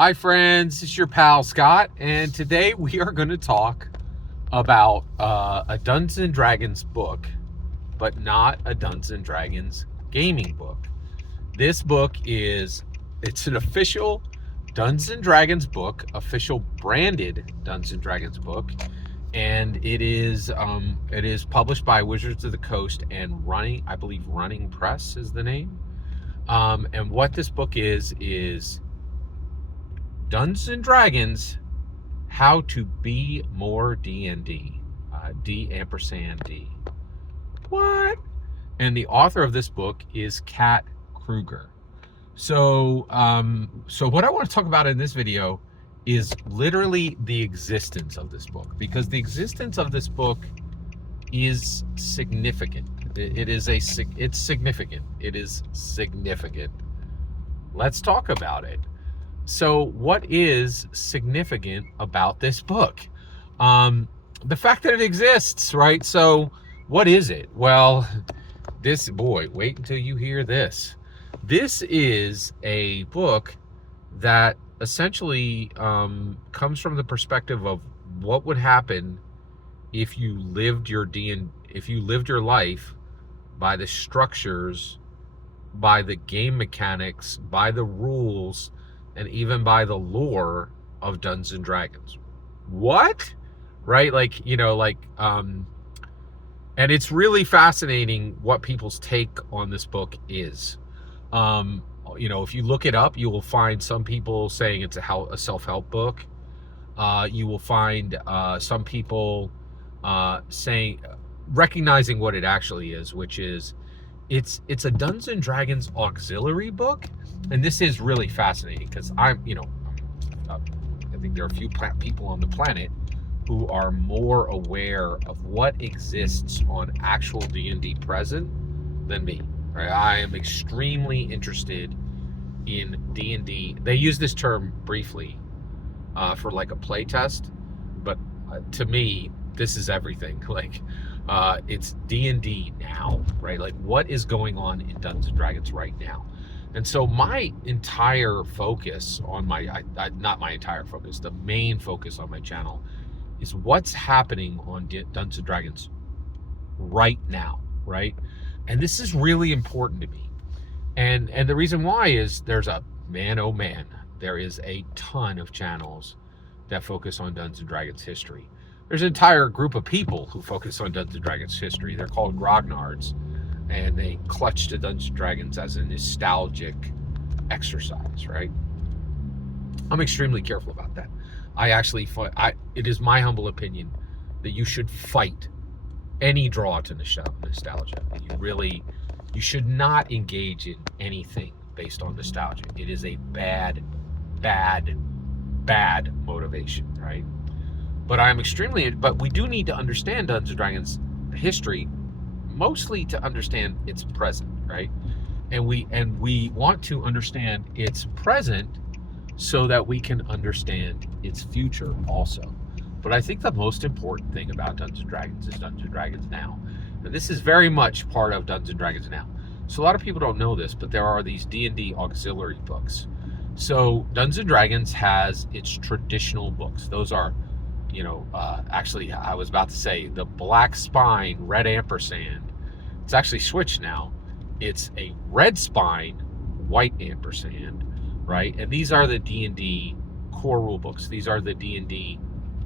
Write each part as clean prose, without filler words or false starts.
Hi friends, it's your pal Scott, and today we are going to talk about a Dungeons & Dragons book, but not a Dungeons & Dragons gaming book. This book it's an official Dungeons & Dragons book, official branded Dungeons & Dragons book, and it is published by Wizards of the Coast and Running Press is the name. And what this book is Dungeons & Dragons, How to Be More D&D. D&D. What? And the author of this book is Kruger. So what I want to talk about in this video is literally the existence of this book, because the existence of this book is significant. It's significant. It is significant. Let's talk about it. So what is significant about this book? The fact that it exists, right? So what is it? Well, wait until you hear this. This is a book that essentially comes from the perspective of what would happen if you lived your life by the structures, by the game mechanics, by the rules, and even by the lore of Dungeons and Dragons. What? Right? And it's really fascinating what people's take on this book is. If you look it up, you will find some people saying it's a self-help book. You will find some people recognizing what it actually is, which is it's a Dungeons and Dragons auxiliary book. And this is really fascinating because I think there are a few people on the planet who are more aware of what exists on actual D&D present than me. Right? I am extremely interested in D&D. They use this term briefly for like a play test, but to me, this is everything. It's D&D now, right? Like, what is going on in Dungeons & Dragons right now? And so my entire focus on the main focus on my channel is what's happening on Dungeons & Dragons right now, right? And this is really important to me. And the reason why is there is a ton of channels that focus on Dungeons & Dragons history. There's an entire group of people who focus on Dungeons & Dragons history. They're called grognards, and they clutch to Dungeons & Dragons as a nostalgic exercise, right? I'm extremely careful about that. It is my humble opinion that you should fight any draw to nostalgia. You should not engage in anything based on nostalgia. It is a bad motivation, right? But we do need to understand Dungeons & Dragons history, mostly to understand its present, right? And we want to understand its present so that we can understand its future also. But I think the most important thing about Dungeons & Dragons is Dungeons & Dragons Now. And this is very much part of Dungeons & Dragons Now. So a lot of people don't know this, but there are these D&D auxiliary books. So Dungeons & Dragons has its traditional books. Those are, actually, I was about to say the black spine, red ampersand. It's actually switched now. It's a red spine, white ampersand, right? And these are the D&D core rule books. These are the D&D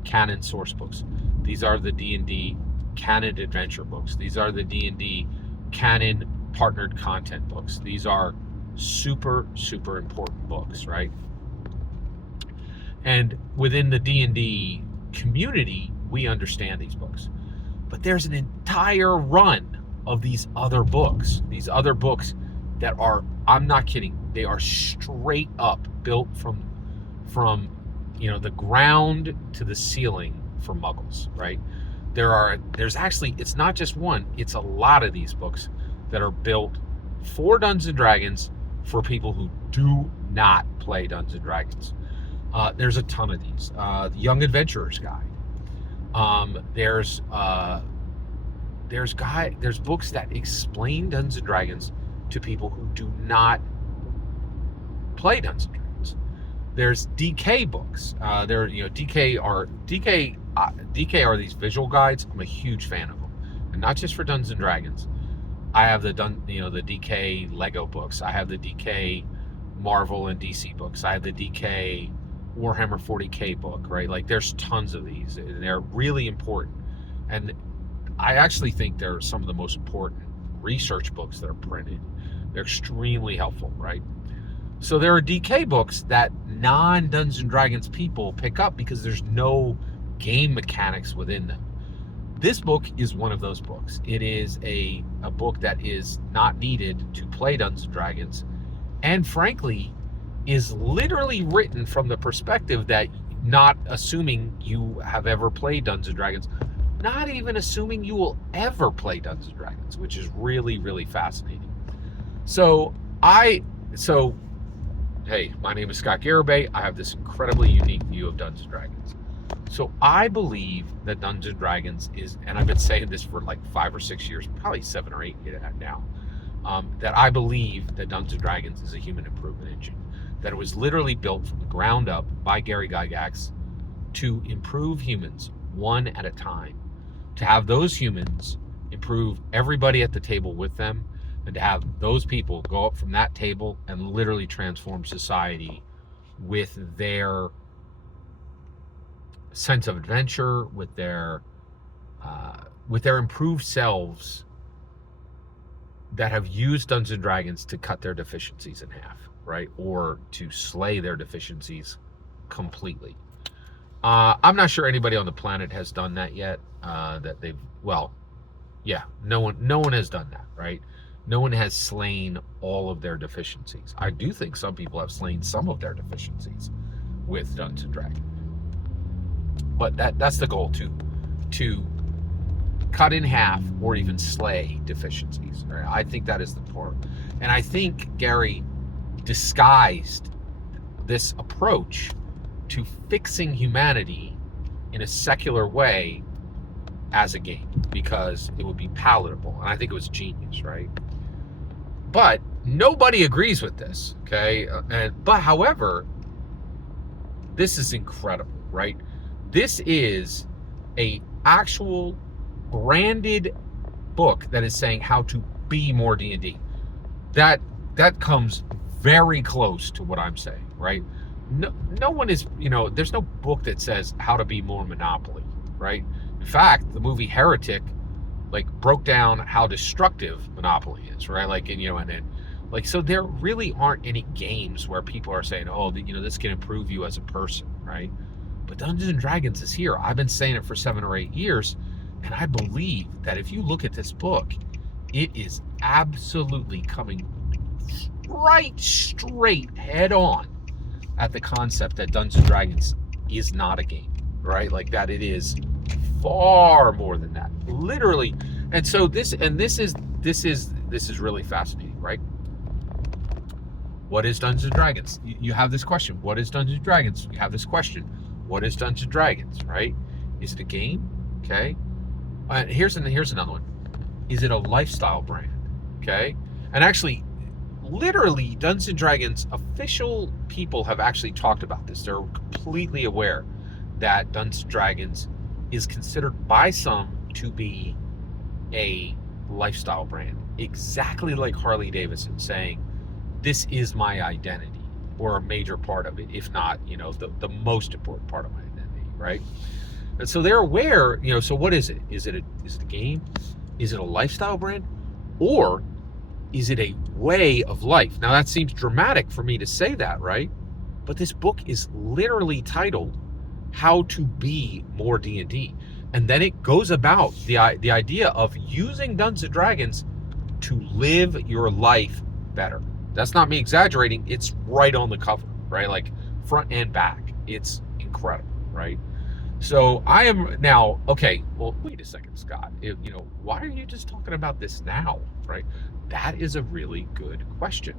canon source books. These are the D&D canon adventure books. These are the D&D canon partnered content books. These are super, super important books, right? And within the D&D community, we understand these books. But there's an entire run of these other books that are, I'm not kidding, they are straight up built from the ground to the ceiling for muggles, right? There's actually, it's not just one, it's a lot of these books that are built for Dungeons & Dragons for people who do not play Dungeons & Dragons. There's a ton of these. The Young Adventurers Guide. There's books that explain Dungeons & Dragons to people who do not play Dungeons & Dragons. There's DK books. DK are these visual guides. I'm a huge fan of them, and not just for Dungeons and Dragons. I have the DK Lego books. I have the DK Marvel and DC books. I have the DK Warhammer 40K book, right? Like there's tons of these. They're really important. And I actually think they're some of the most important research books that are printed. They're extremely helpful, right? So there are DK books that non-Dungeons and Dragons people pick up because there's no game mechanics within them. This book is one of those books. It is a book that is not needed to play Dungeons and Dragons, and frankly, is literally written from the perspective that, not assuming you have ever played Dungeons and Dragons, not even assuming you will ever play Dungeons and Dragons, which is really, really fascinating. Hey, my name is Scott Garibay. I have this incredibly unique view of Dungeons and Dragons. So I believe that Dungeons and Dragons is, and I've been saying this for like 5 or 6 years, probably 7 or 8 now, that I believe that Dungeons and Dragons is a human improvement engine. That it was literally built from the ground up by Gary Gygax to improve humans one at a time. To have those humans improve everybody at the table with them, and to have those people go up from that table and literally transform society with their sense of adventure, with their improved selves that have used Dungeons and Dragons to cut their deficiencies in half, right? Or to slay their deficiencies completely. I'm not sure anybody on the planet has done that yet. No one has done that, right? No one has slain all of their deficiencies. I do think some people have slain some of their deficiencies with Dungeons and Dragons. But that's the goal, to cut in half or even slay deficiencies. Right? I think that is the part. And I think Gary disguised this approach to fixing humanity in a secular way as a game because it would be palatable. And I think it was genius, right? But nobody agrees with this, okay? However, this is incredible, right? This is a actual branded book that is saying how to be more D&D. That comes very close to what I'm saying, right? No one is, there's no book that says how to be more Monopoly, right? In fact, the movie Heretic broke down how destructive Monopoly is, right? So there really aren't any games where people are saying, oh, this can improve you as a person, right? But Dungeons and Dragons is here. I've been saying it for 7 or 8 years, and I believe that if you look at this book, it is absolutely coming right straight head on at the concept that Dungeons and Dragons is not a game, right? That it is far more than that, literally. And so this is really fascinating, right? What is Dungeons and Dragons? You have this question. What is Dungeons and Dragons? You have this question. What is Dungeons and Dragons, right? Is it a game? Okay. Here's another one. Is it a lifestyle brand? Okay. And actually, literally, Dungeons and Dragons official people have actually talked about this. They're completely aware that Dungeons and Dragons is considered by some to be a lifestyle brand. Exactly like Harley Davidson saying, this is my identity, or a major part of it, if not, the most important part of my identity, right? And so they're aware, so what is it? Is it a game? Is it a lifestyle brand? Or is it a way of life? Now that seems dramatic for me to say that, right? But this book is literally titled How to Be More D&D. And then it goes about the idea of using Dungeons & Dragons to live your life better. That's not me exaggerating. It's right on the cover, right? Front and back. It's incredible, right? So I am now, okay, well, wait a second, Scott. Why are you just talking about this now, right? That is a really good question.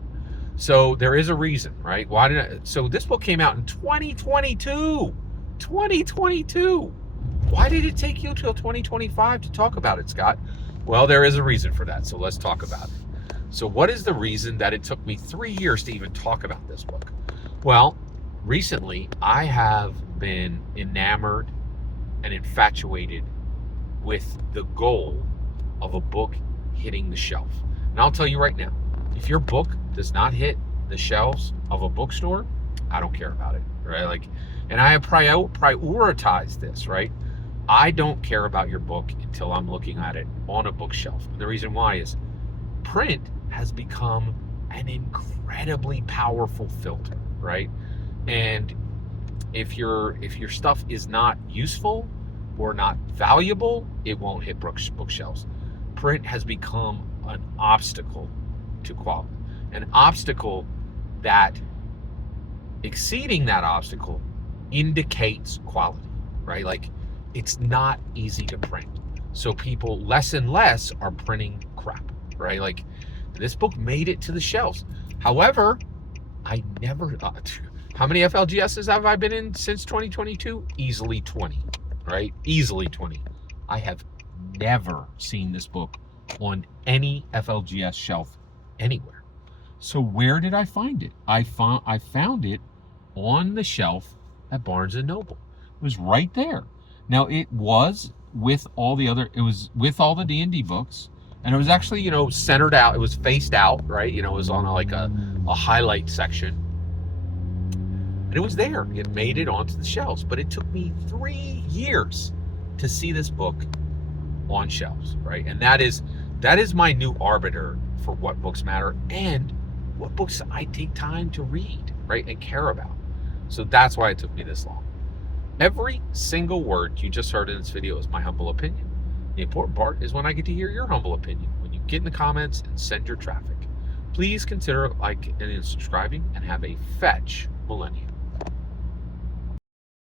So there is a reason, right? So this book came out in 2022. 2022. Why did it take you till 2025 to talk about it, Scott? Well, there is a reason for that. So let's talk about it. So what is the reason that it took me 3 years to even talk about this book? Well, recently I have been enamored and infatuated with the goal of a book hitting the shelf. And I'll tell you right now, if your book does not hit the shelves of a bookstore, I don't care about it, right? Like, and I have prioritized this, right? I don't care about your book until I'm looking at it on a bookshelf. And the reason why is print has become an incredibly powerful filter, right? And if your stuff is not useful or not valuable, it won't hit bookshelves. Print has become an obstacle to quality, an obstacle that exceeding that obstacle indicates quality, right? Like, it's not easy to print. So people less and less are printing crap, right? Like, this book made it to the shelves. However, I never, how many FLGSs have I been in since 2022? Easily 20, right? Easily 20. I have never seen this book on any FLGS shelf anywhere. So where did I find it? I found it on the shelf at Barnes and Noble. It was right there. Now it was with all the D&D books, and it was actually, centered out. It was faced out, right? It was on a highlight section. And it was there. It made it onto the shelves, but it took me 3 years to see this book on shelves, right? And that is my new arbiter for what books matter and what books I take time to read, right, and care about. So that's why it took me this long. Every single word you just heard in this video is my humble opinion. The important part is when I get to hear your humble opinion, when you get in the comments and send your traffic. Please consider liking and subscribing, and have a fetch millennium.